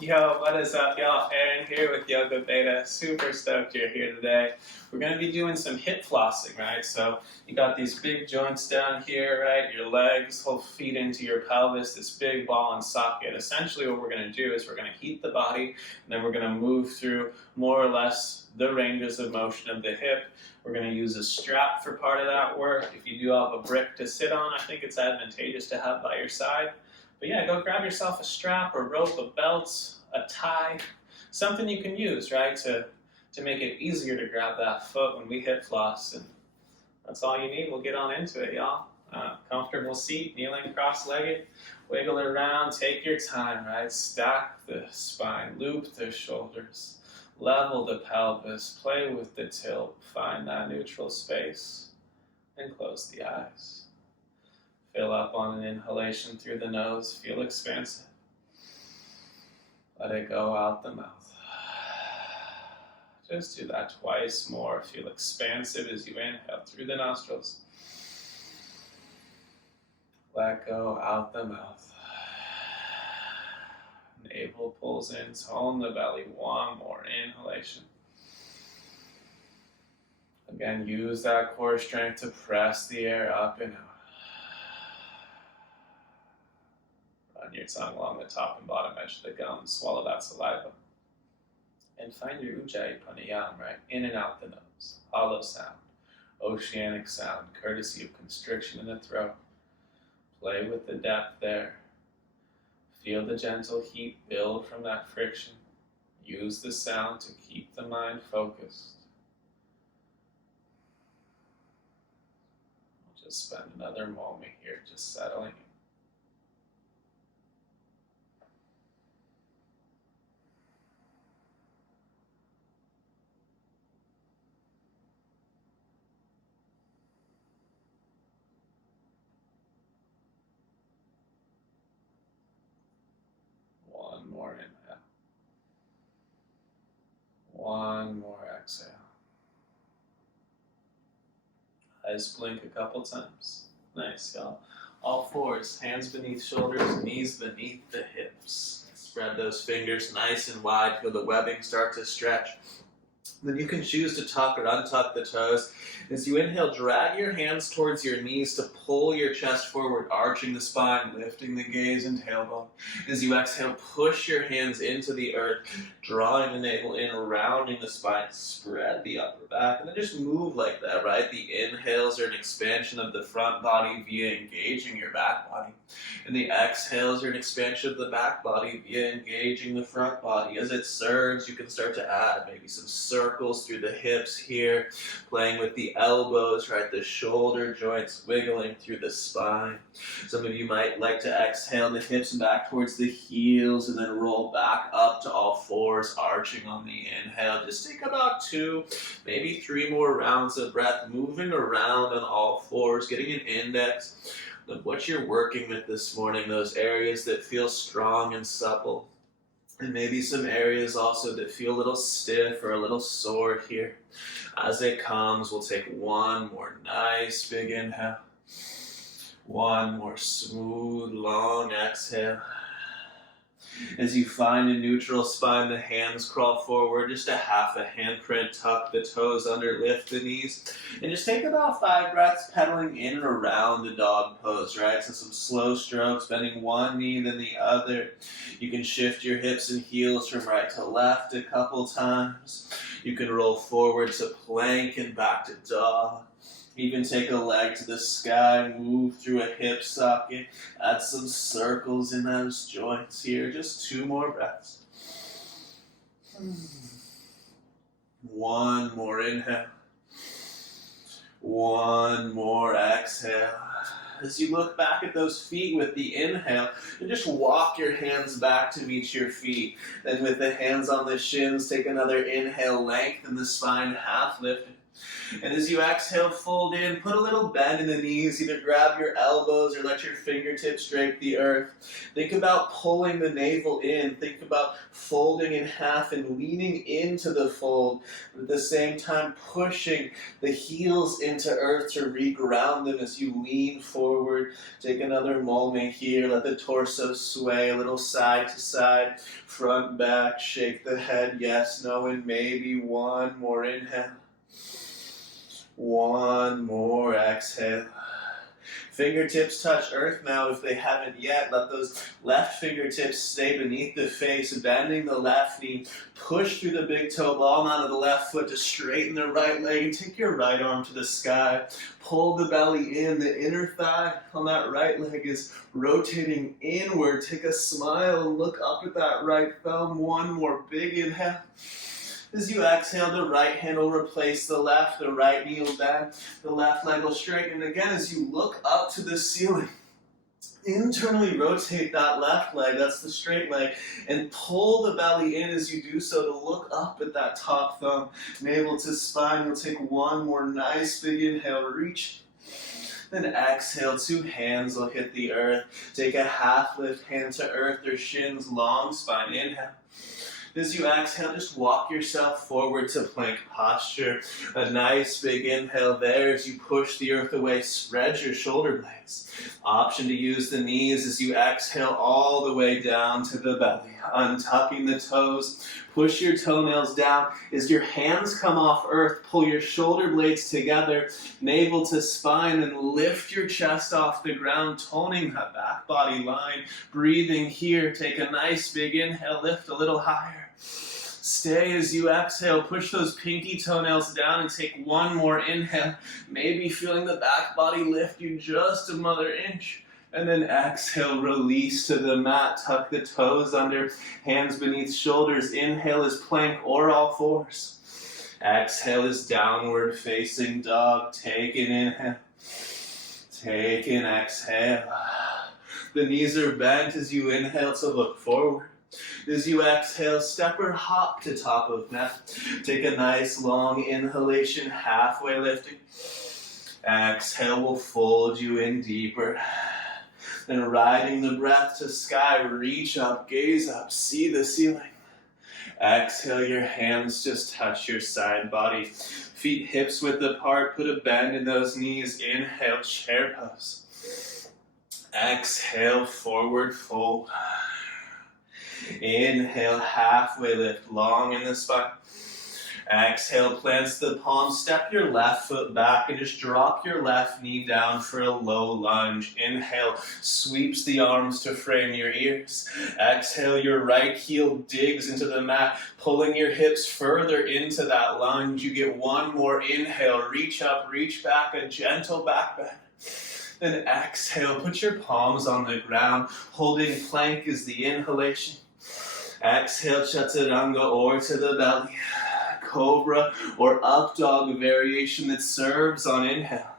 Yo, what is up, y'all? Aaron here with Yoga Beta. Super stoked you're here today. We're going to be doing some hip flossing, right? So you got these big joints down here, right? Your legs whole feet into your pelvis, this big ball and socket. Essentially what we're going to do is we're going to heat the body, and then we're going to move through more or less the ranges of motion of the hip. We're going to use a strap for part of that work. If you do have a brick to sit on, I think it's advantageous to have by your side. But yeah, go grab yourself a strap, a rope, a belt, a tie, something you can use, right, to make it easier to grab that foot when we hip floss. And that's all you need. We'll get on into it, y'all. Comfortable seat, kneeling cross-legged, wiggle it around, take your time, right? Stack the spine, loop the shoulders, level the pelvis, play with the tilt, find that neutral space, and close the eyes. Fill up on an inhalation through the nose, feel expansive. Let it go out the mouth. Just do that twice more. Feel expansive as you inhale through the nostrils. Let go out the mouth. Navel pulls in, tone the belly. One more inhalation. Again, use that core strength to press the air up and out. Run your tongue along the top and bottom edge of the gums. Swallow that saliva. And find your Ujjayi Pranayama, right? In and out the nose. Hollow sound. Oceanic sound, courtesy of constriction in the throat. Play with the depth there. Feel the gentle heat build from that friction. Use the sound to keep the mind focused. We'll just spend another moment here just settling in. One more inhale. One more exhale. Eyes blink a couple times. Nice, y'all. All fours, hands beneath shoulders, knees beneath the hips. Spread those fingers nice and wide. Feel the webbing start to stretch. Then you can choose to tuck or untuck the toes. As you inhale, drag your hands towards your knees to pull your chest forward, arching the spine, lifting the gaze and tailbone. As you exhale, push your hands into the earth, drawing the navel in, rounding the spine, spread the upper back, and then just move like that, right? The inhales are an expansion of the front body via engaging your back body. And the exhales are an expansion of the back body via engaging the front body. As it surges, you can start to add maybe some circles through the hips here, playing with the elbows, right? The shoulder joints wiggling through the spine. Some of you might like to exhale the hips back towards the heels and then roll back up to all fours, arching on the inhale. Just take about 2, maybe 3 more rounds of breath, moving around on all fours, getting an index of what you're working with this morning, those areas that feel strong and supple. And maybe some areas also that feel a little stiff or a little sore here. As it comes, we'll take one more nice big inhale. One more smooth, long exhale. As you find a neutral spine, the hands crawl forward, just a half a handprint, tuck the toes under, lift the knees. And just take about 5 breaths, pedaling in and around the dog pose, right? So some slow strokes, bending one knee, then the other. You can shift your hips and heels from right to left a couple times. You can roll forward to plank and back to dog. Even take a leg to the sky, move through a hip socket, add some circles in those joints here. Just 2 more breaths. One more inhale. One more exhale. As you look back at those feet with the inhale, and just walk your hands back to meet your feet. Then with the hands on the shins, take another inhale, lengthen the spine, half lifted. And as you exhale, fold in, put a little bend in the knees, either grab your elbows or let your fingertips drape the earth. Think about pulling the navel in. Think about folding in half and leaning into the fold, but at the same time pushing the heels into earth to reground them as you lean forward. Take another moment here. Let the torso sway a little side to side, front, back, shake the head, yes, no, and maybe one more inhale. One more exhale. Fingertips touch earth now if they haven't yet. Let those left fingertips stay beneath the face, bending the left knee. Push through the big toe ball out of the left foot to straighten the right leg and take your right arm to the sky. Pull the belly in. The inner thigh on that right leg is rotating inward. Take a smile and look up at that right thumb. One more big inhale. As you exhale, the right hand will replace the left, the right knee will bend, the left leg will straighten. And again, as you look up to the ceiling, internally rotate that left leg, that's the straight leg, and pull the belly in as you do so to look up at that top thumb. Navel to spine, you'll take one more nice big inhale, reach. Then exhale, two hands will hit the earth. Take a half lift, hand to earth or shins, long spine, inhale. As you exhale, just walk yourself forward to plank posture. A nice big inhale there as you push the earth away. Spread your shoulder blades. Option to use the knees as you exhale all the way down to the belly. Untucking the toes. Push your toenails down. As your hands come off earth, pull your shoulder blades together. Navel to spine and lift your chest off the ground, toning that back body line. Breathing here. Take a nice big inhale. Lift a little higher. Stay as you exhale. Push those pinky toenails down and take one more inhale. Maybe feeling the back body lift you just another inch. And then exhale, release to the mat. Tuck the toes under, hands beneath shoulders. Inhale is plank or all fours. Exhale is downward facing dog. Take an inhale. Take an exhale. The knees are bent as you inhale to look forward. As you exhale, step or hop to top of mat. Take a nice long inhalation, halfway lifting. Exhale will fold you in deeper. Then riding the breath to sky, reach up, gaze up, see the ceiling. Exhale, your hands just touch your side body. Feet hips width apart, put a bend in those knees. Inhale, chair pose. Exhale, forward fold. Inhale, halfway lift, long in the spine. Exhale, plants the palms. Step your left foot back and just drop your left knee down for a low lunge. Inhale, sweeps the arms to frame your ears. Exhale, your right heel digs into the mat, pulling your hips further into that lunge. You get one more inhale, reach up, reach back, a gentle back bend. Then exhale, put your palms on the ground, holding plank is the inhalation. Exhale, chaturanga or to the belly. Cobra or up dog variation that serves on inhale.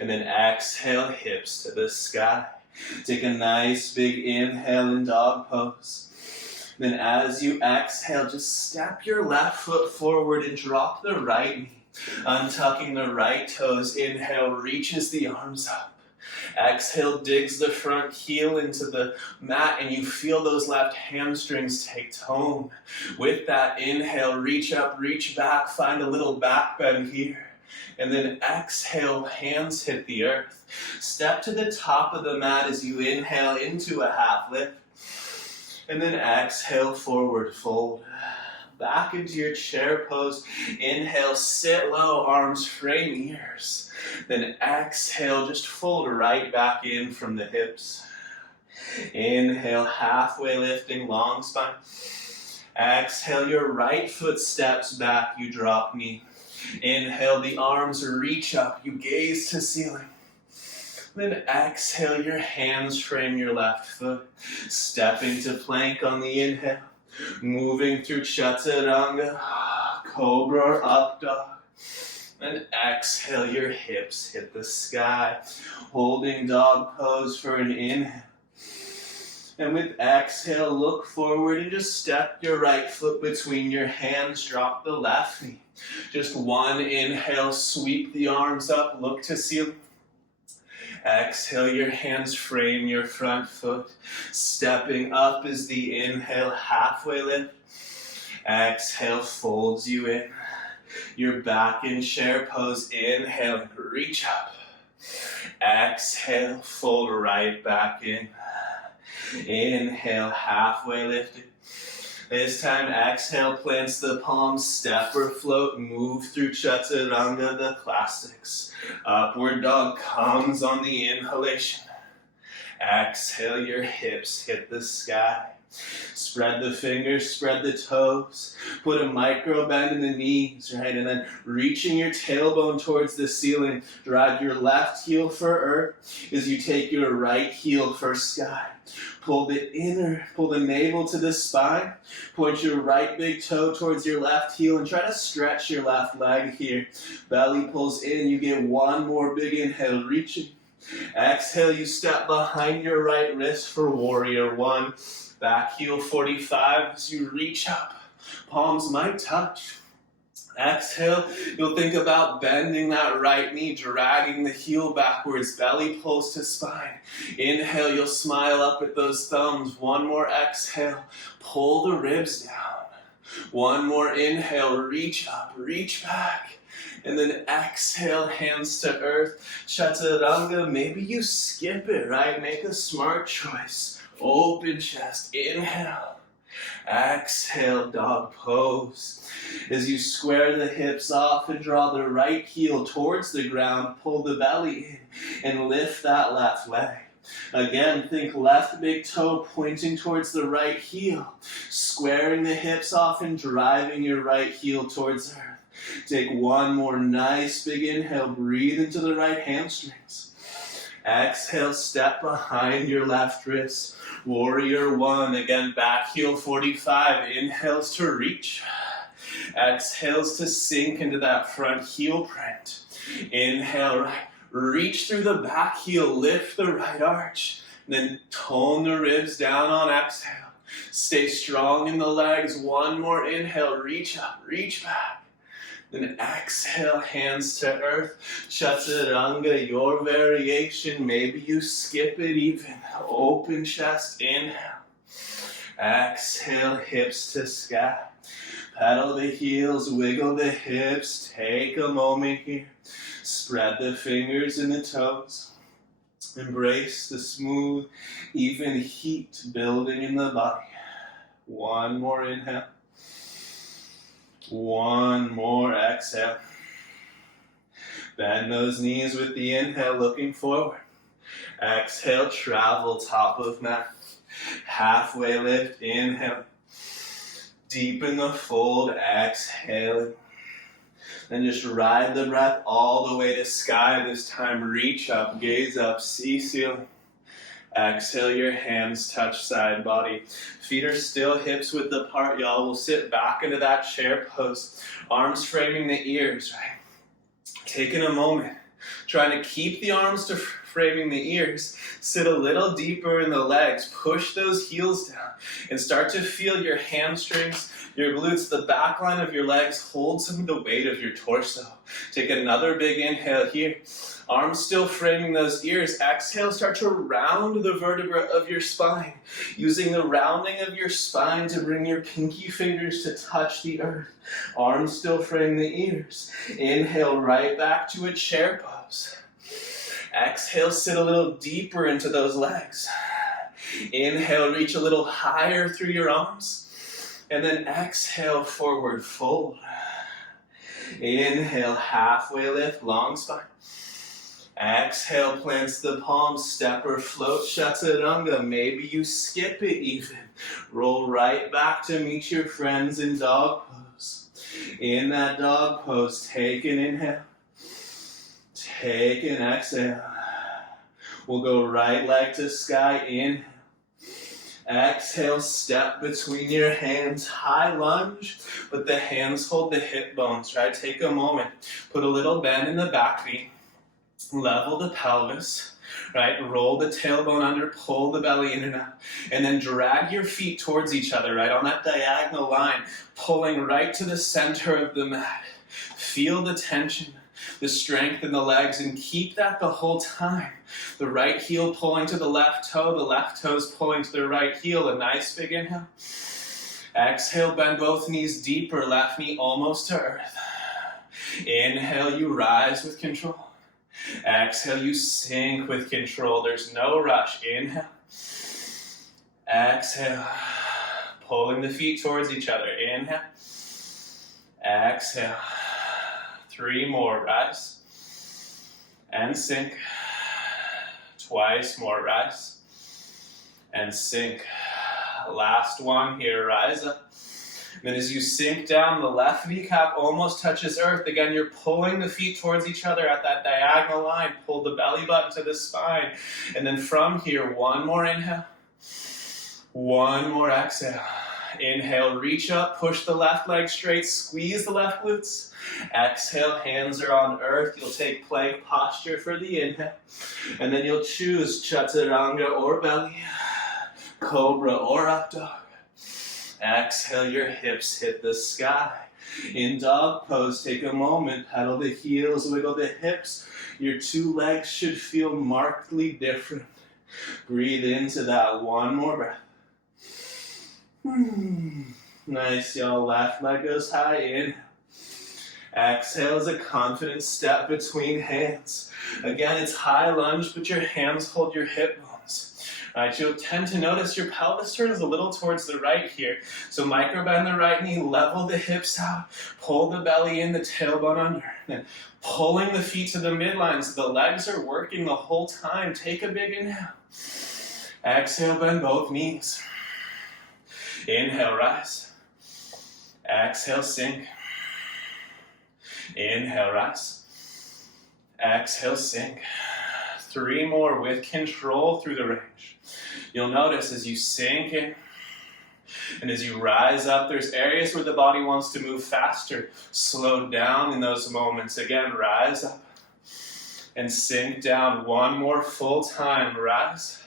And then exhale, hips to the sky. Take a nice big inhale in dog pose. Then as you exhale, just step your left foot forward and drop the right knee. Untucking the right toes. Inhale, reaches the arms up. Exhale, digs the front heel into the mat and you feel those left hamstrings take tone. With that inhale, reach up, reach back, find a little back bend here. And then exhale, hands hit the earth. Step to the top of the mat as you inhale into a half lift. And then exhale, forward fold. Back into your chair pose. Inhale, sit low, arms frame ears. Then exhale, just fold right back in from the hips. Inhale, halfway lifting, long spine. Exhale, your right foot steps back, you drop knee. Inhale, the arms reach up, you gaze to ceiling. Then exhale, your hands frame your left foot. Stepping to plank on the inhale. Moving through chaturanga, cobra or up dog. And exhale, your hips hit the sky. Holding dog pose for an inhale. And with exhale, look forward and just step your right foot between your hands. Drop the left knee. Just one inhale, sweep the arms up, look to ceiling. Exhale, your hands frame your front foot. Stepping up is the inhale, halfway lift. Exhale, folds you in. You're back in chair pose. Inhale, reach up. Exhale, fold right back in. Inhale, halfway lifted. This time, exhale, plants the palms, step or float, move through chaturanga, the classics. Upward dog comes on the inhalation. Exhale, your hips hit the sky. Spread the fingers, spread the toes. Put a micro bend in the knees, right? And then reaching your tailbone towards the ceiling. Drag your left heel for earth as you take your right heel for sky. Pull the navel to the spine. Point your right big toe towards your left heel and try to stretch your left leg here. Belly pulls in, you get one more big inhale, reaching. Exhale, you step behind your right wrist for warrior one. Back heel 45 as you reach up. Palms might touch. Exhale, you'll think about bending that right knee, dragging the heel backwards, belly pulls to spine. Inhale, you'll smile up at those thumbs. One more exhale, pull the ribs down. One more inhale, reach up, reach back. And then exhale, hands to earth. Chaturanga, maybe you skip it, right? Make a smart choice. Open chest, inhale. Exhale, dog pose. As you square the hips off and draw the right heel towards the ground, pull the belly in and lift that left leg. Again, think left big toe pointing towards the right heel, squaring the hips off and driving your right heel towards earth. Take one more nice big inhale, breathe into the right hamstrings. Exhale, step behind your left wrist. Warrior one, again, back heel 45, inhales to reach. Exhales to sink into that front heel print. Inhale, right, reach through the back heel, lift the right arch. Then tone the ribs down on exhale. Stay strong in the legs, one more inhale, reach up, reach back. Then exhale, hands to earth. Chaturanga, your variation. Maybe you skip it even. Open chest, inhale. Exhale, hips to sky. Pedal the heels, wiggle the hips. Take a moment here. Spread the fingers and the toes. Embrace the smooth, even heat building in the body. One more inhale. One more exhale. Bend those knees with the inhale, looking forward. Exhale, travel top of mat. Halfway lift, inhale. Deepen the fold, exhale. Then just ride the breath all the way to sky. This time, reach up, gaze up, see ceiling. Exhale, your hands touch side body. Feet are still hips width apart, y'all. We'll sit back into that chair pose. Arms framing the ears, right? Taking a moment. Trying to keep the arms to framing the ears. Sit a little deeper in the legs. Push those heels down. And start to feel your hamstrings, your glutes, the back line of your legs. Hold some of the weight of your torso. Take another big inhale here. Arms still framing those ears. Exhale, start to round the vertebra of your spine. Using the rounding of your spine to bring your pinky fingers to touch the earth. Arms still framing the ears. Inhale, right back to a chair pose. Exhale, sit a little deeper into those legs. Inhale, reach a little higher through your arms. And then exhale, forward fold. Inhale, halfway lift, long spine. Exhale, plants the palms, step or float, chaturanga. Maybe you skip it even. Roll right back to meet your friends in dog pose. In that dog pose, take an inhale. Take an exhale. We'll go right leg to sky, inhale. Exhale, step between your hands, high lunge, but the hands hold the hip bones, right? Take a moment. Put a little bend in the back knee. Level the pelvis, right? Roll the tailbone under, pull the belly in and out, and then drag your feet towards each other, right? On that diagonal line, pulling right to the center of the mat. Feel the tension, the strength in the legs, and keep that the whole time. The right heel pulling to the left toe, the left toes pulling to the right heel. A nice big inhale. Exhale, bend both knees deeper, left knee almost to earth. Inhale, you rise with control. Exhale, you sink with control. There's no rush. Inhale. Exhale. Pulling the feet towards each other. Inhale. Exhale. 3 more. Rise. And sink. Twice more. Rise. And sink. Last one here. Rise up. Then as you sink down, the left kneecap almost touches earth. Again, you're pulling the feet towards each other at that diagonal line. Pull the belly button to the spine. And then from here, 1 more inhale. 1 more exhale. Inhale, reach up, push the left leg straight, squeeze the left glutes. Exhale, hands are on earth. You'll take plank posture for the inhale. And then you'll choose chaturanga or belly, cobra or up dog. Exhale, your hips hit the sky. In dog pose, take a moment, pedal the heels, wiggle the hips. Your 2 legs should feel markedly different. Breathe into that. 1 more breath. Nice, y'all. Left leg goes high. Inhale. Exhale is a confident step between hands. Again, it's high lunge, but your hands hold your hip bones. Right, you'll tend to notice your pelvis turns a little towards the right here. So micro bend the right knee, level the hips out, pull the belly in, the tailbone under. Then pulling the feet to the midline so the legs are working the whole time. Take a big inhale. Exhale, bend both knees. Inhale, rise. Exhale, sink. Inhale, rise. Exhale, sink. 3 more with control through the range. You'll notice as you sink in and as you rise up, there's areas where the body wants to move faster. Slow down in those moments. Again, rise up and sink down. 1 more full time. Rise.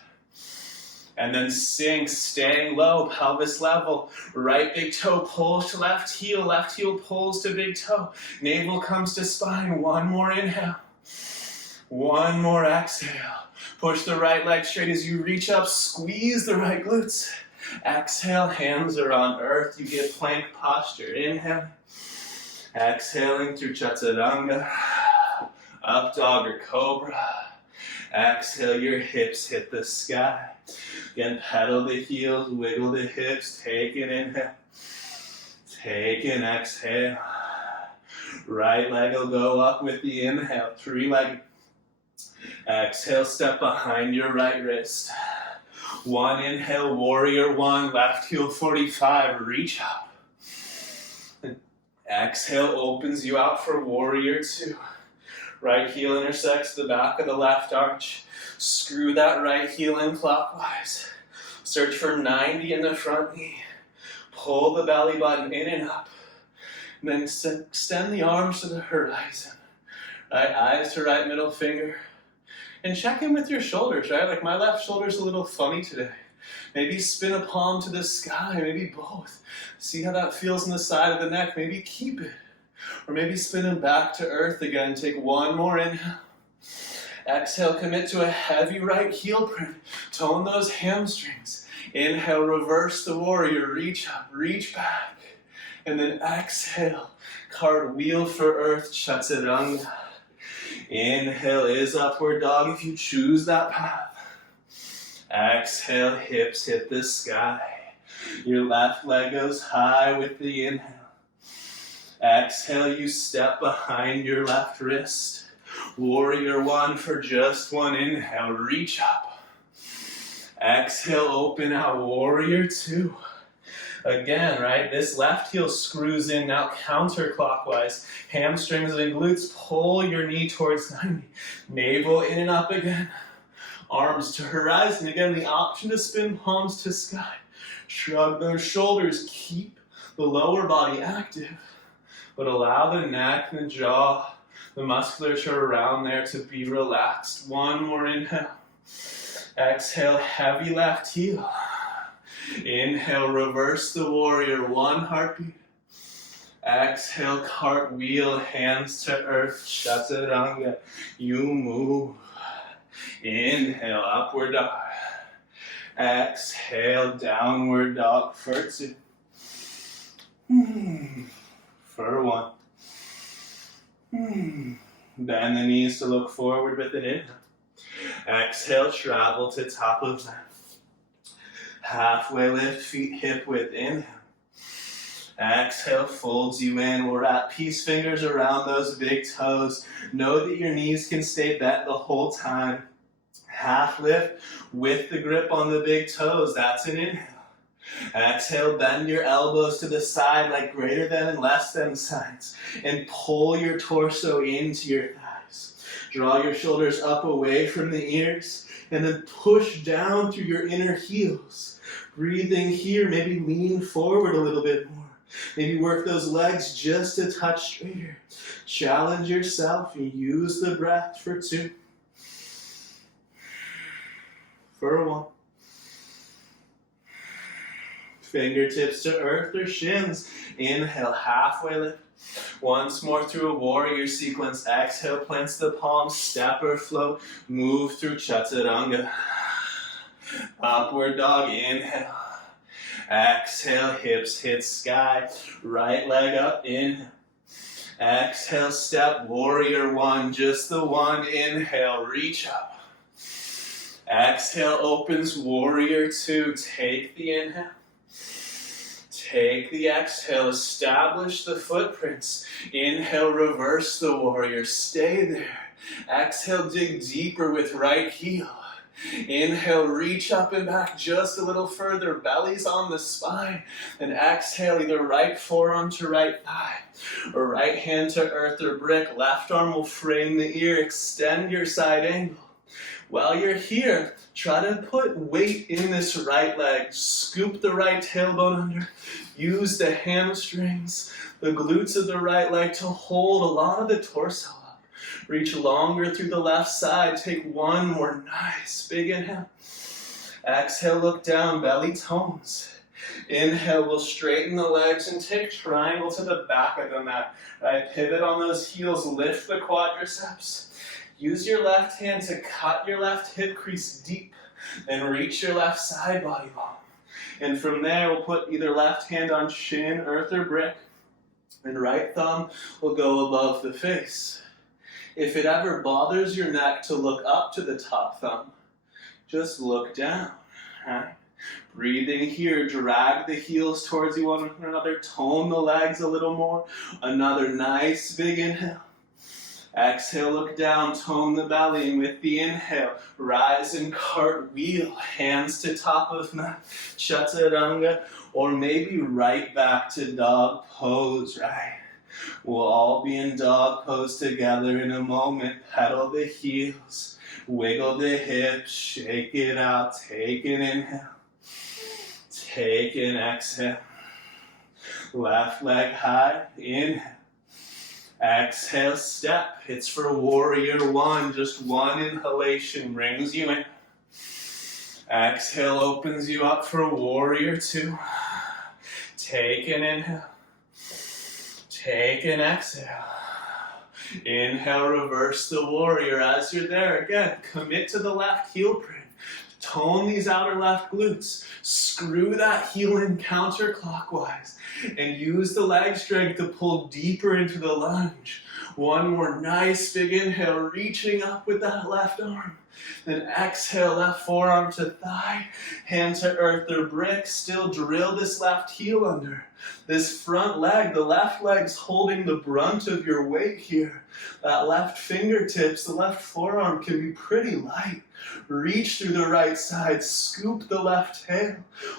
And then sink, staying low, pelvis level. Right big toe pulls to left heel pulls to big toe. Navel comes to spine. 1 more inhale. 1 more exhale. Push the right leg straight as you reach up, squeeze the right glutes. Exhale, hands are on earth. You get plank posture. Inhale. Exhaling through chaturanga, up dog or cobra. Exhale, your hips hit the sky. Again, pedal the heels, wiggle the hips, take an inhale. Take an exhale. Right leg will go up with the inhale. 3-legged. Exhale, step behind your right wrist. 1 inhale, warrior 1, left heel 45, reach up. Exhale opens you out for warrior 2. Right heel intersects the back of the left arch. Screw that right heel in clockwise. Search for 90 in the front knee. Pull the belly button in and up. And then extend the arms to the horizon. Right eyes to right middle finger. And check in with your shoulders, right? Like my left shoulder's a little funny today. Maybe spin a palm to the sky, maybe both. See how that feels in the side of the neck. Maybe keep it. Or maybe spin them back to earth again. Take 1 more inhale. Exhale, commit to a heavy right heel print. Tone those hamstrings. Inhale, reverse the warrior. Reach up, reach back. And then exhale, cartwheel for earth, chaturanga. Inhale is upward dog if you choose that path. Exhale, hips hit the sky. Your left leg goes high with the inhale. Exhale, you step behind your left wrist. Warrior 1 for just 1 inhale, reach up. Exhale, open out, warrior 2. Again, right, this left heel screws in now counterclockwise. Hamstrings and glutes, pull your knee towards 90. Navel in and up again. Arms to horizon. Again, the option to spin palms to sky. Shrug those shoulders. Keep the lower body active. But allow the neck and the jaw, the musculature around there to be relaxed. 1 more inhale. Exhale, heavy left heel. Inhale, reverse the warrior. 1 heartbeat. Exhale, cartwheel, hands to earth, chaturanga. You move. Inhale, upward dog. Exhale, downward dog for 2. For 1. Bend the knees to look forward with an inhale. Exhale, travel to top of mat. Halfway lift, feet hip width, inhale. Exhale, folds you in. We'll wrap peace fingers around those big toes. Know that your knees can stay bent the whole time. Half lift with the grip on the big toes. That's an inhale. Exhale, bend your elbows to the side like greater than and less than signs. And pull your torso into your thighs. Draw your shoulders up away from the ears. And then push down through your inner heels. Breathing here, maybe lean forward a little bit more. Maybe work those legs just a touch straighter. Challenge yourself and use the breath for 2. For 1. Fingertips to earth or shins. Inhale, halfway lift. Once more through a warrior sequence. Exhale, plants the palms, step or flow. Move through chaturanga. Upward dog, inhale. Exhale, hips hit sky. Right leg up, inhale. Exhale, step, warrior 1, just the 1. Inhale, reach up. Exhale, opens, warrior 2. Take the inhale. Take the exhale, establish the footprints. Inhale, reverse the warrior, stay there. Exhale, dig deeper with right heel. Inhale, reach up and back just a little further, belly's on the spine. And exhale, either right forearm to right thigh, or right hand to earth or brick. Left arm will frame the ear, extend your side angle. While you're here, try to put weight in this right leg. Scoop the right tailbone under. Use the hamstrings, the glutes of the right leg to hold a lot of the torso up. Reach longer through the left side. Take 1 more nice big inhale. Exhale, look down, belly tones. Inhale, we'll straighten the legs and take triangle to the back of the mat. Right, pivot on those heels, lift the quadriceps. Use your left hand to cut your left hip crease deep, then reach your left side body long. And from there, we'll put either left hand on shin, earth, or brick, and right thumb will go above the face. If it ever bothers your neck to look up to the top thumb, just look down. Right? Breathing here, drag the heels towards you one another, tone the legs a little more. Another nice big inhale. Exhale, look down, tone the belly, and with the inhale, rise and cartwheel, hands to top of mat, chaturanga, or maybe right back to dog pose, right? We'll all be in dog pose together in a moment. Pedal the heels, wiggle the hips, shake it out, take an inhale, take an exhale. Left leg high, inhale. Exhale, step. It's for warrior 1. Just 1 inhalation brings you in. Exhale, opens you up for warrior 2. Take an inhale. Take an exhale. Inhale, reverse the warrior. As you're there, again, commit to the left heel print. Tone these outer left glutes. Screw that heel in counterclockwise. And use the leg strength to pull deeper into the lunge. 1 more nice big inhale, reaching up with that left arm. Then exhale, left forearm to thigh, hand to earth or brick. Still drill this left heel under. This front leg, the left leg's holding the brunt of your weight here. That left fingertips, the left forearm can be pretty light. Reach through the right side, scoop the left tail.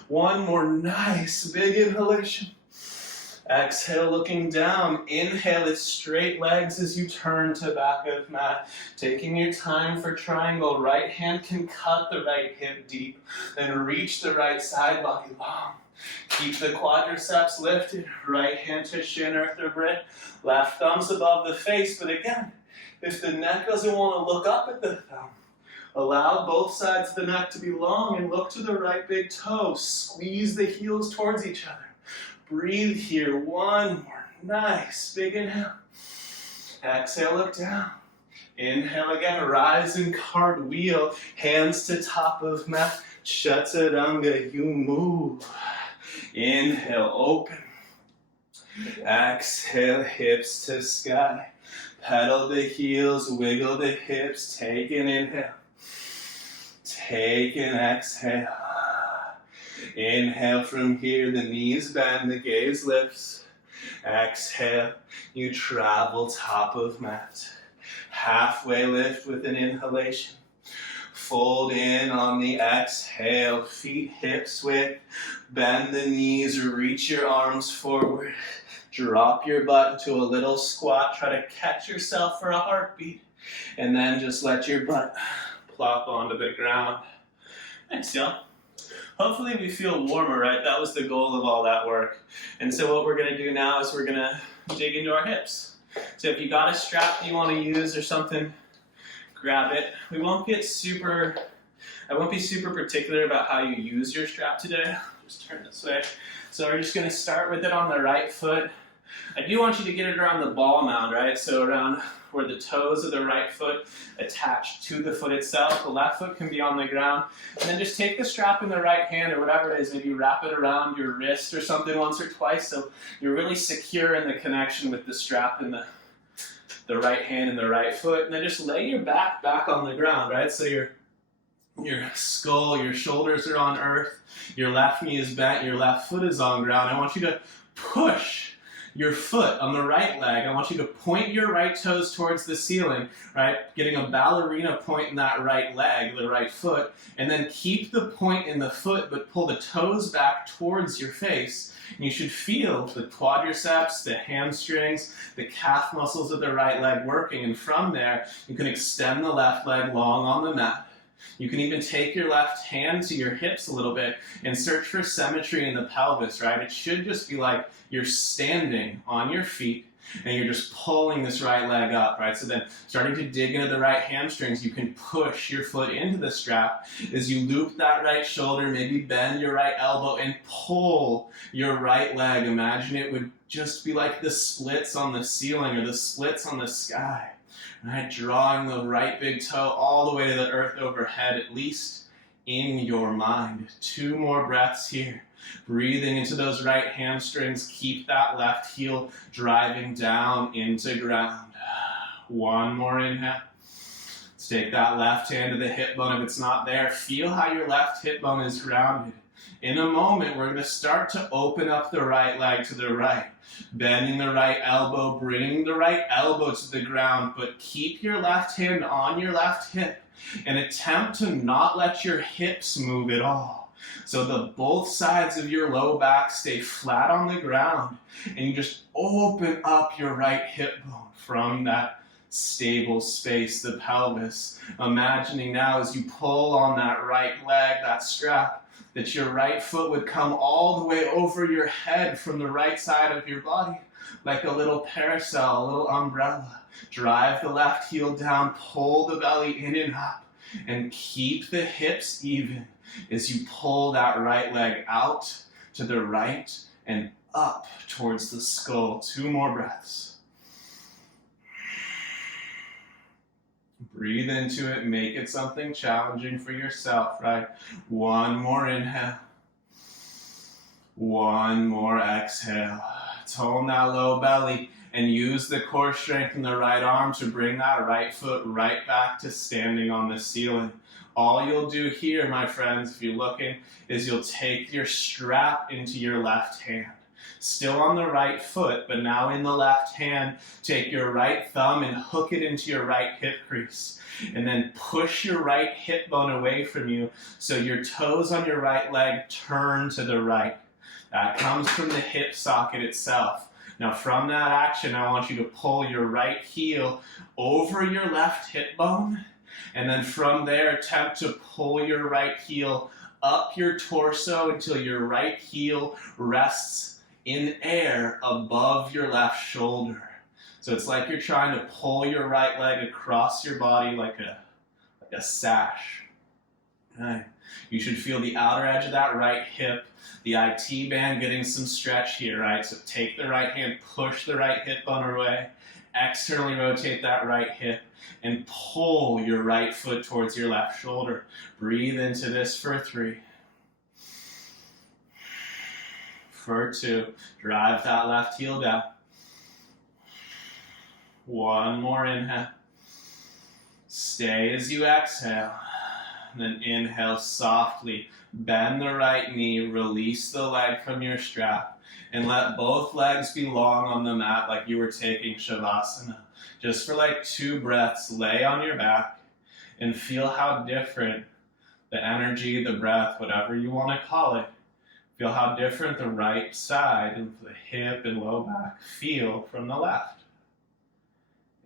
1 more nice big inhalation. Exhale, looking down. Inhale, it's straight legs as you turn to back of mat. Taking your time for triangle. Right hand can cut the right hip deep. Then reach the right side body long. Keep the quadriceps lifted. Right hand to shin, earth, or brick. Left thumb's above the face. But again, if the neck doesn't want to look up at the thumb, allow both sides of the neck to be long and look to the right big toe. Squeeze the heels towards each other. Breathe here. 1 more Nice. Big inhale. Exhale, look down. Inhale again, rise and cartwheel. Hands to top of mat. Chaturanga, you move. Inhale, open. Exhale, hips to sky. Pedal the heels, wiggle the hips. Take an inhale. Take an exhale. Inhale from here, the knees bend, the gaze lifts. Exhale, you travel top of mat. Halfway lift with an inhalation. Fold in on the exhale, feet hips width. Bend the knees, reach your arms forward. Drop your butt into a little squat. Try to catch yourself for a heartbeat. And then just let your butt plop onto the ground. Exhale. Hopefully we feel warmer, right? That was the goal of all that work. And so what we're going to do now is we're going to dig into our hips. So if you got a strap you want to use or something, grab it. I won't be super particular about how you use your strap today. Just turn this way. So we're just going to start with it on the right foot. I do want you to get it around the ball mound, right? So around where the toes of the right foot attach to the foot itself. The left foot can be on the ground. And then just take the strap in the right hand or whatever it is. Maybe wrap it around your wrist or something once or twice so you're really secure in the connection with the strap in the right hand and the right foot. And then just lay your back on the ground, right? So your skull, your shoulders are on earth, your left knee is bent, your left foot is on ground. I want you to push your foot on the right leg. I want you to point your right toes towards the ceiling, right? Getting a ballerina point in that right leg, the right foot, and then keep the point in the foot, but pull the toes back towards your face. And you should feel the quadriceps, the hamstrings, the calf muscles of the right leg working, and from there, you can extend the left leg long on the mat. You can even take your left hand to your hips a little bit and search for symmetry in the pelvis, right? It should just be like you're standing on your feet and you're just pulling this right leg up, right? So then starting to dig into the right hamstrings, you can push your foot into the strap as you loop that right shoulder, maybe bend your right elbow and pull your right leg. Imagine it would just be like the splits on the ceiling or the splits on the sky. Right, drawing the right big toe all the way to the earth overhead, at least in your mind. 2 more breaths here. Breathing into those right hamstrings. Keep that left heel driving down into ground. 1 more inhale. Let's take that left hand to the hip bone. If it's not there, feel how your left hip bone is grounded. In a moment, we're going to start to open up the right leg to the right. Bending the right elbow, bringing the right elbow to the ground, but keep your left hand on your left hip and attempt to not let your hips move at all. So the both sides of your low back stay flat on the ground and you just open up your right hip bone from that stable space, the pelvis. Imagining now as you pull on that right leg, that strap, that your right foot would come all the way over your head from the right side of your body, like a little parasol, a little umbrella. Drive the left heel down, pull the belly in and up, and keep the hips even as you pull that right leg out to the right and up towards the skull. 2 more breaths. Breathe into it, make it something challenging for yourself, right? 1 more inhale. 1 more exhale. Tone that low belly and use the core strength in the right arm to bring that right foot right back to standing on the ceiling. All you'll do here, my friends, if you're looking, is you'll take your strap into your left hand. Still on the right foot, but now in the left hand, take your right thumb and hook it into your right hip crease. And then push your right hip bone away from you so your toes on your right leg turn to the right. That comes from the hip socket itself. Now from that action, I want you to pull your right heel over your left hip bone. And then from there, attempt to pull your right heel up your torso until your right heel rests in air above your left shoulder. So it's like you're trying to pull your right leg across your body like a sash. Okay. You should feel the outer edge of that right hip, the IT band getting some stretch here, right? So take the right hand, push the right hip bone away, externally rotate that right hip, and pull your right foot towards your left shoulder. Breathe into this for 3. For 2, drive that left heel down. 1 more inhale. Stay as you exhale. And then inhale softly. Bend the right knee, release the leg from your strap, and let both legs be long on the mat like you were taking Shavasana. Just for like 2 breaths, lay on your back and feel how different the energy, the breath, whatever you want to call it, feel how different the right side and the hip and low back feel from the left.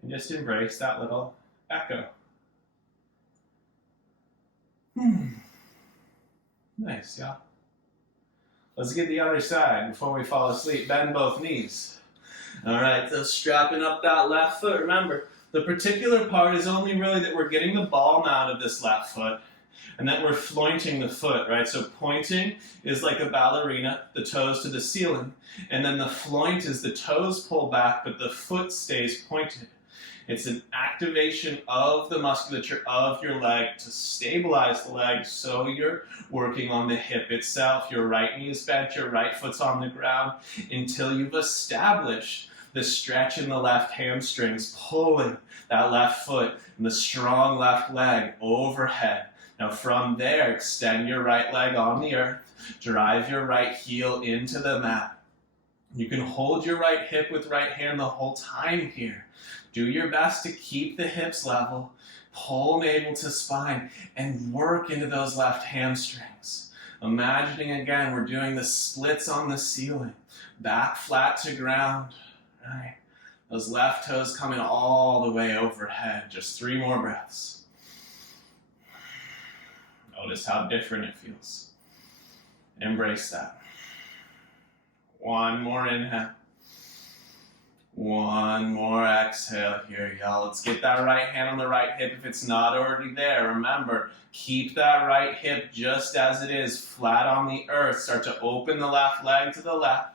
And just embrace that little echo. Nice, yeah. Let's get the other side before we fall asleep. Bend both knees. All right, so strapping up that left foot. Remember, the particular part is only really that we're getting the ball mount of this left foot and that we're flointing the foot, right? So pointing is like a ballerina, the toes to the ceiling. And then the floint is the toes pull back, but the foot stays pointed. It's an activation of the musculature of your leg to stabilize the leg so you're working on the hip itself. Your right knee is bent, your right foot's on the ground until you've established the stretch in the left hamstrings, pulling that left foot and the strong left leg overhead. Now from there, extend your right leg on the earth, drive your right heel into the mat. You can hold your right hip with right hand the whole time here. Do your best to keep the hips level, pull navel to spine, and work into those left hamstrings. Imagining again, we're doing the splits on the ceiling, back flat to ground, right? Those left toes coming all the way overhead. Just 3 more breaths. Notice how different it feels. Embrace that. 1 more inhale. 1 more exhale here, y'all. Let's get that right hand on the right hip if it's not already there. Remember, keep that right hip just as it is, flat on the earth. Start to open the left leg to the left.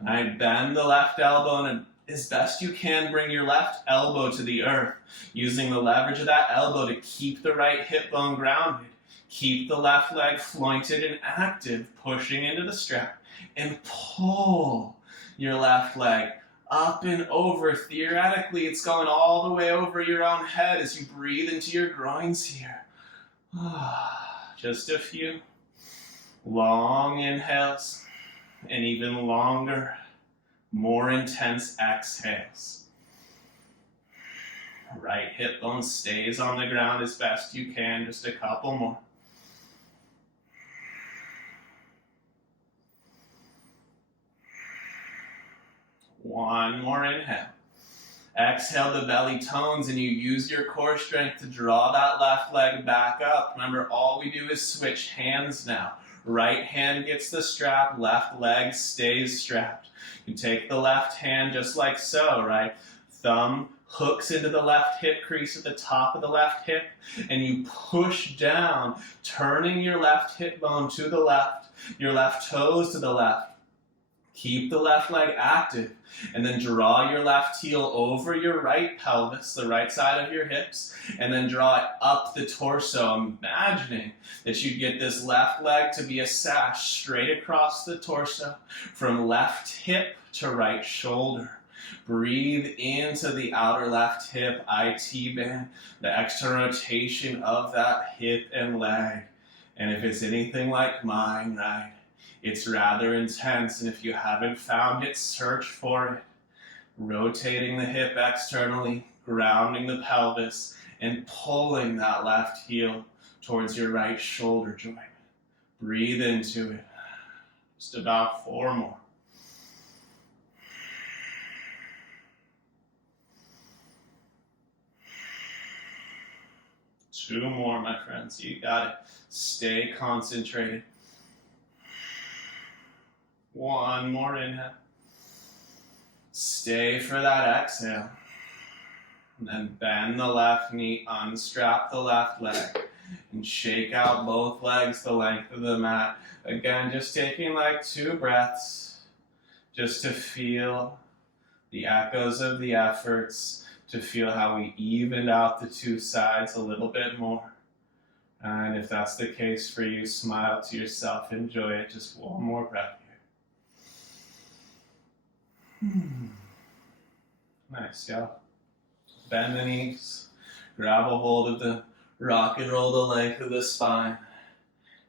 All right, bend the left elbow, and as best you can, bring your left elbow to the earth, using the leverage of that elbow to keep the right hip bone grounded. Keep the left leg flointed and active, pushing into the strap, and pull your left leg up and over. Theoretically, it's going all the way over your own head as you breathe into your groins here. Just a few long inhales and even longer, more intense exhales. Right hip bone stays on the ground as best you can. Just a couple more. One more inhale. Exhale, the belly tones, and you use your core strength to draw that left leg back up. Remember, all we do is switch hands now. Right hand gets the strap, left leg stays strapped. You take the left hand just like so, right? Thumb hooks into the left hip crease at the top of the left hip, and you push down, turning your left hip bone to the left, your left toes to the left. Keep the left leg active, and then draw your left heel over your right pelvis, the right side of your hips, and then draw it up the torso, imagining that you get this left leg to be a sash straight across the torso from left hip to right shoulder. Breathe into the outer left hip, IT band, the external rotation of that hip and leg. And if it's anything like mine, right, it's rather intense, and if you haven't found it, search for it. Rotating the hip externally, grounding the pelvis, and pulling that left heel towards your right shoulder joint. Breathe into it. Just about 4 more. Two more, my friends. You got it. Stay concentrated. 1 more inhale. Stay for that exhale. And then bend the left knee, unstrap the left leg. and shake out both legs the length of the mat. Again, just taking like 2 breaths just to feel the echoes of the efforts, to feel how we evened out the 2 sides a little bit more. And if that's the case for you, smile to yourself, enjoy it. Just one more breath here. Nice, yeah. Bend the knees, grab a hold of the rock and roll the length of the spine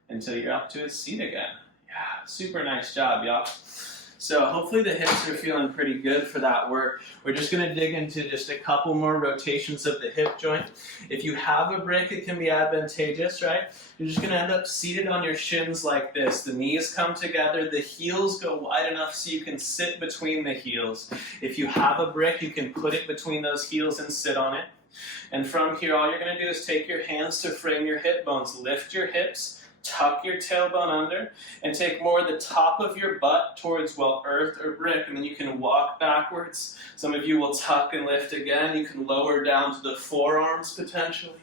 until you're up to a seat again. Yeah, super nice job, y'all. So hopefully the hips are feeling pretty good for that work. We're just gonna dig into just a couple more rotations of the hip joint. If you have a brick, it can be advantageous, right? You're just gonna end up seated on your shins like this. The knees come together, the heels go wide enough so you can sit between the heels. If you have a brick, you can put it between those heels and sit on it. And from here, all you're gonna do is take your hands to frame your hip bones, lift your hips, tuck your tailbone under, and take more of the top of your butt towards, well, earth or brick, and then you can walk backwards. Some of you will tuck and lift again. You can lower down to the forearms potentially.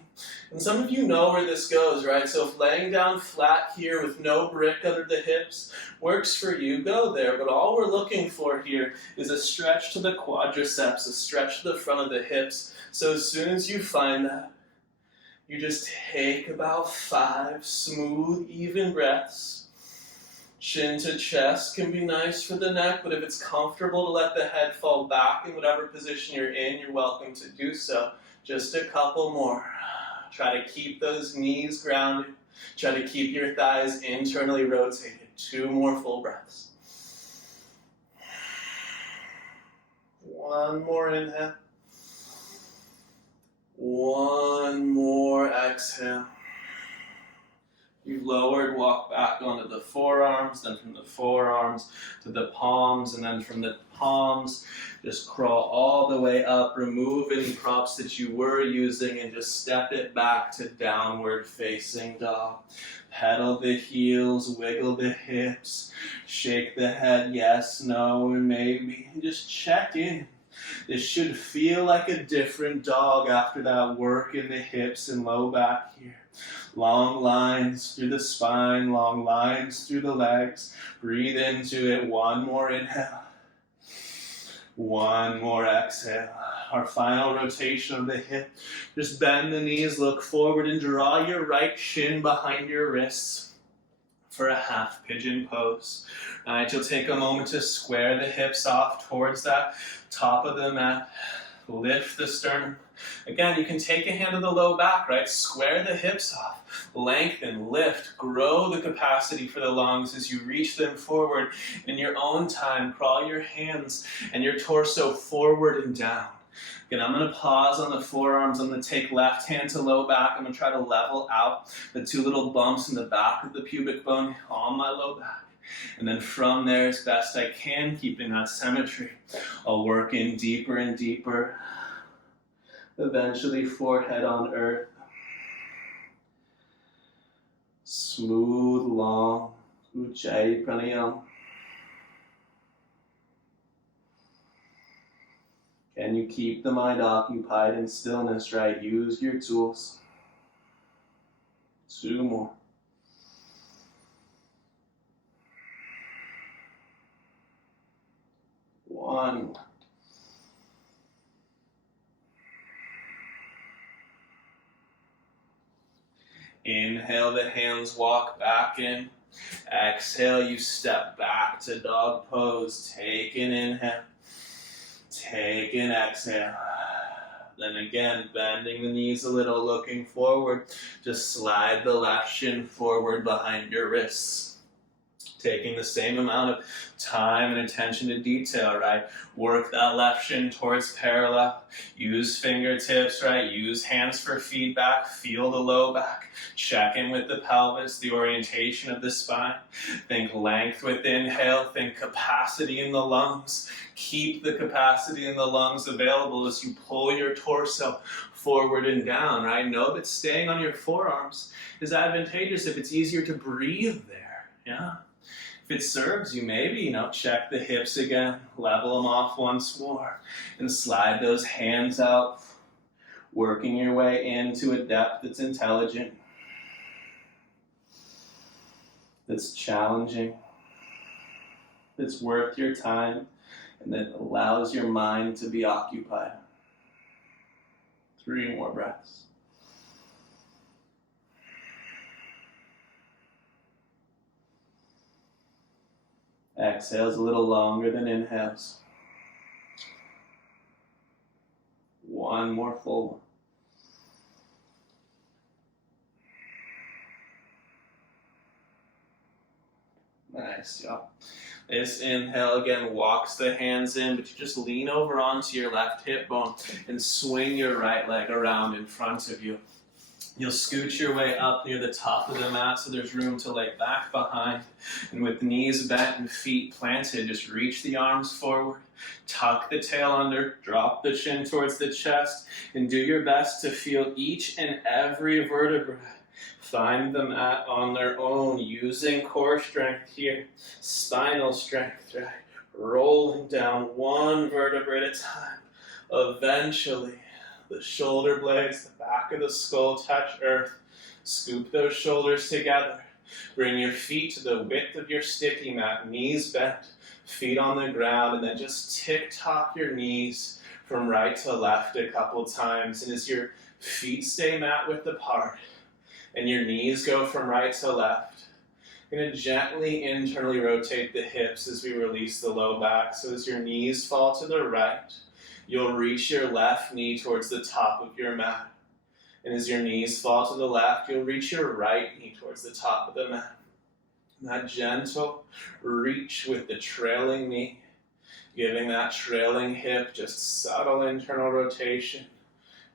And some of you know where this goes, right? So if laying down flat here with no brick under the hips works for you, go there. But all we're looking for here is a stretch to the quadriceps, a stretch to the front of the hips. So as soon as you find that, you just take about 5 smooth, even breaths. Chin to chest can be nice for the neck, but if it's comfortable to let the head fall back in whatever position you're in, you're welcome to do so. Just a couple more. Try to keep those knees grounded. Try to keep your thighs internally rotated. 2 more full breaths. 1 more inhale. 1 more exhale. You've lowered, walk back onto the forearms, then from the forearms to the palms, and then from the palms, just crawl all the way up, remove any props that you were using, and just step it back to downward facing dog. Pedal the heels, wiggle the hips, shake the head, yes, no, and maybe, and just check in. This should feel like a different dog after that work in the hips and low back here. Long lines through the spine, long lines through the legs. Breathe into it. 1 more inhale. 1 more exhale. Our final rotation of the hip. Just bend the knees, look forward, and draw your right shin behind your wrists for a half pigeon pose. All right, you'll take a moment to square the hips off towards that top of the mat. Lift the sternum. Again, you can take a hand to the low back, right? Square the hips off. Lengthen, lift, grow the capacity for the lungs as you reach them forward. In your own time, crawl your hands and your torso forward and down. Again, I'm going to pause on the forearms. I'm going to take left hand to low back. I'm going to try to level out the 2 little bumps in the back of the pubic bone on my low back. And then from there, as best I can, keeping that symmetry, I'll work in deeper and deeper. Eventually, forehead on earth. Smooth, long, Ujjayi Pranayama. Can you keep the mind occupied in stillness, right? Use your tools. 2 more. 1. Inhale, the hands walk back in. Exhale, you step back to dog pose. Take an inhale. Take an exhale. Then again, bending the knees a little, looking forward. Just slide the left shin forward behind your wrists. Taking the same amount of time and attention to detail, right? Work that left shin towards parallel. Use fingertips, right? Use hands for feedback. Feel the low back. Check in with the pelvis, the orientation of the spine. Think length with inhale. Think capacity in the lungs. Keep the capacity in the lungs available as you pull your torso forward and down, right? Know that staying on your forearms is advantageous if it's easier to breathe there, yeah? If it serves you, maybe, check the hips again, level them off once more, and slide those hands out, working your way into a depth that's intelligent. that's challenging, that's worth your time, and that allows your mind to be occupied. 3 more breaths. Exhales a little longer than inhales. 1 more full one. Nice job. This inhale again walks the hands in, but you just lean over onto your left hip bone and swing your right leg around in front of you. You'll scooch your way up near the top of the mat so there's room to lay back behind. And with knees bent and feet planted, just reach the arms forward, tuck the tail under, drop the chin towards the chest, and do your best to feel each and every vertebra find the mat on their own, using core strength here, spinal strength, right? Rolling down 1 vertebra at a time. Eventually, the shoulder blades, the back of the skull touch earth. Scoop those shoulders together. Bring your feet to the width of your sticky mat, knees bent, feet on the ground, and then just tick-tock your knees from right to left a couple times. And as your feet stay mat width apart, and your knees go from right to left, you're going to gently internally rotate the hips as we release the low back. So as your knees fall to the right, you'll reach your left knee towards the top of your mat. And as your knees fall to the left, you'll reach your right knee towards the top of the mat. And that gentle reach with the trailing knee, giving that trailing hip just subtle internal rotation.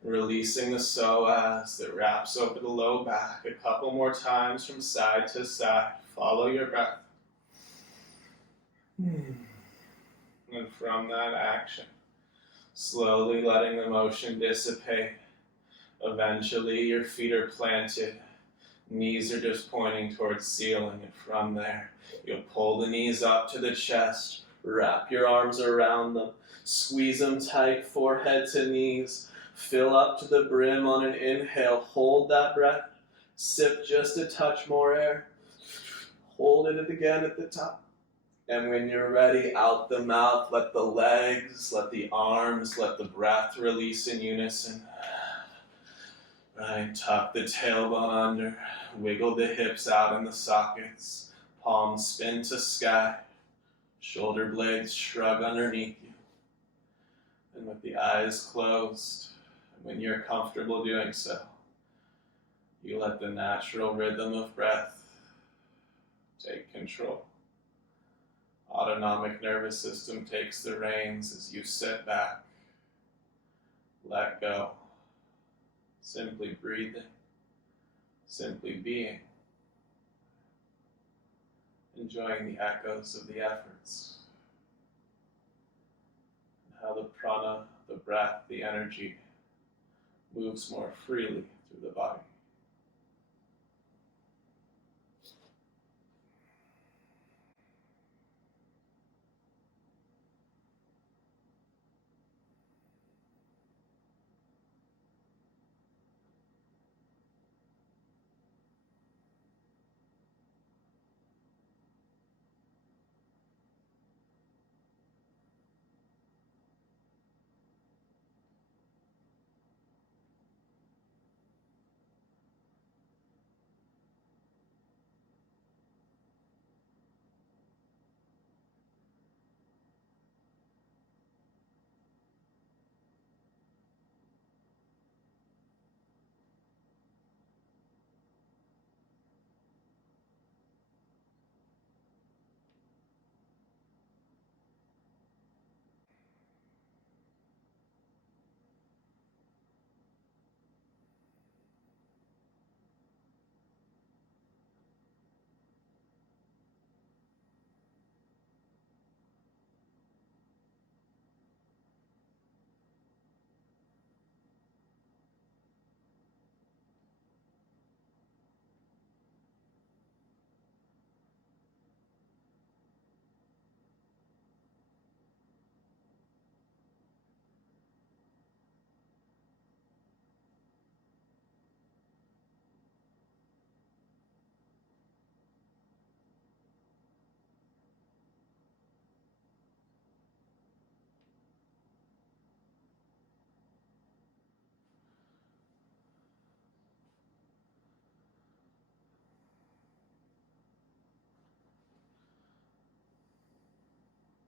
Releasing the psoas that wraps over the low back a couple more times from side to side. Follow your breath. And from that action, slowly letting the motion dissipate. Eventually, your feet are planted. Knees are just pointing towards ceiling. And from there, you'll pull the knees up to the chest. Wrap your arms around them. Squeeze them tight, forehead to knees. Fill up to the brim on an inhale. Hold that breath. Sip just a touch more air. Hold it again at the top. And when you're ready, out the mouth, let the legs, let the arms, let the breath release in unison. Right, tuck the tailbone under. Wiggle the hips out in the sockets. Palms spin to sky. Shoulder blades shrug underneath you. And with the eyes closed, when you're comfortable doing so, you let the natural rhythm of breath take control. Autonomic nervous system takes the reins as you sit back, let go, simply breathing, simply being, enjoying the echoes of the efforts, and how the prana, the breath, the energy moves more freely through the body.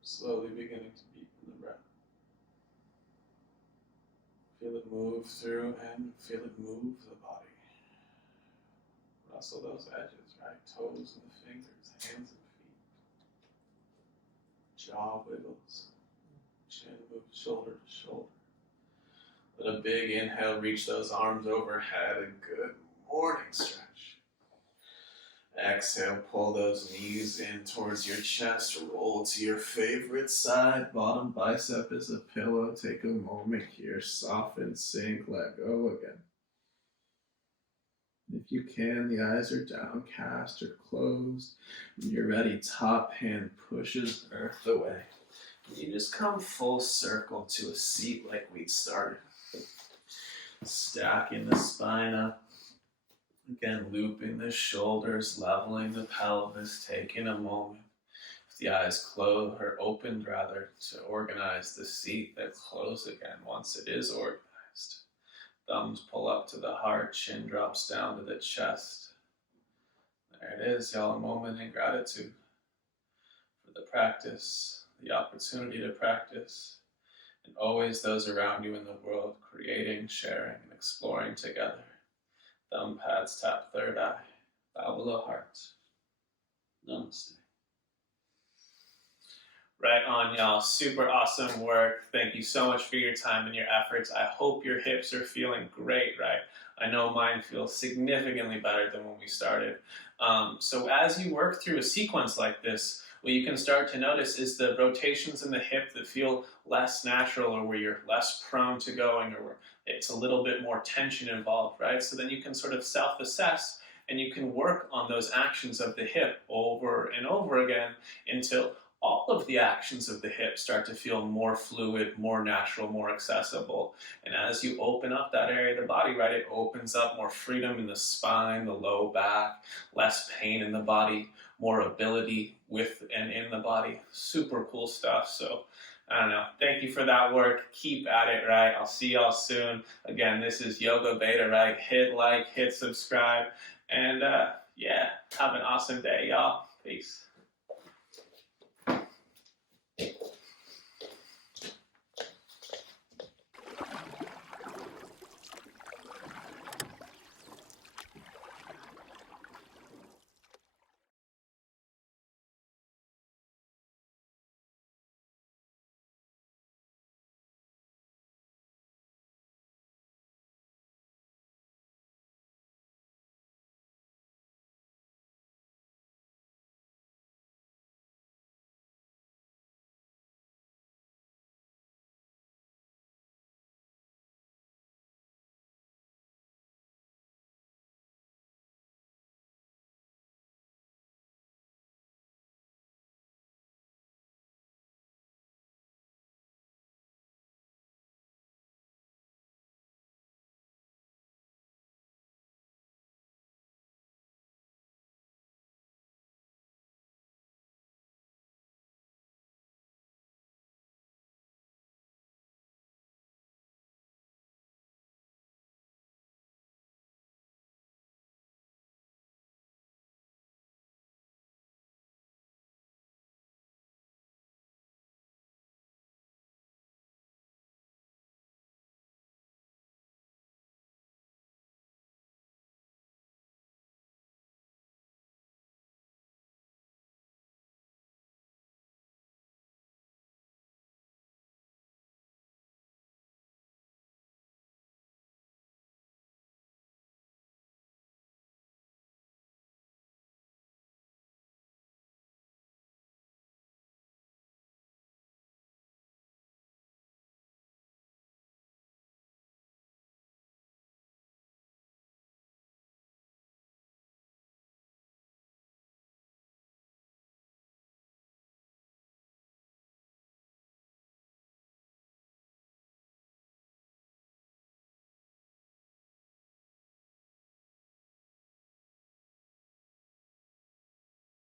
Slowly beginning to deepen the breath. Feel it move through and feel it move the body. Rustle those edges, right? Toes and the fingers, hands and feet. Jaw wiggles. Chin moves shoulder to shoulder. Let a big inhale reach those arms overhead. A good morning stretch. Exhale, pull those knees in towards your chest. Roll to your favorite side. Bottom bicep is a pillow. Take a moment here. Soften, sink, let go again. If you can, the eyes are downcast or closed. When you're ready, top hand pushes earth away. You just come full circle to a seat like we started. Stacking the spine up. Again, looping the shoulders, leveling the pelvis, taking a moment. If the eyes closed or opened rather, to organize the seat, then close again once it is organized. Thumbs pull up to the heart, chin drops down to the chest. There it is, y'all, a moment in gratitude for the practice, the opportunity to practice, and always those around you in the world creating, sharing, and exploring together. Thumb pads tap third eye, bow below heart. Namaste. Right on, y'all. Super awesome work. Thank you so much for your time and your efforts. I hope your hips are feeling great, right? I know mine feel significantly better than when we started. So as you work through a sequence like this, what you can start to notice is the rotations in the hip that feel less natural, or where you're less prone to going, or where it's a little bit more tension involved, right? So then you can sort of self-assess, and you can work on those actions of the hip over and over again until all of the actions of the hip start to feel more fluid, more natural, more accessible. And as you open up that area of the body, right, it opens up more freedom in the spine, the low back, less pain in the body, more ability with and in the body. Super cool stuff. So I don't know. Thank you for that work. Keep at it, right? I'll see y'all soon. Again, this is Yoga Beta, right? Hit like, hit subscribe, and yeah, have an awesome day, y'all. Peace.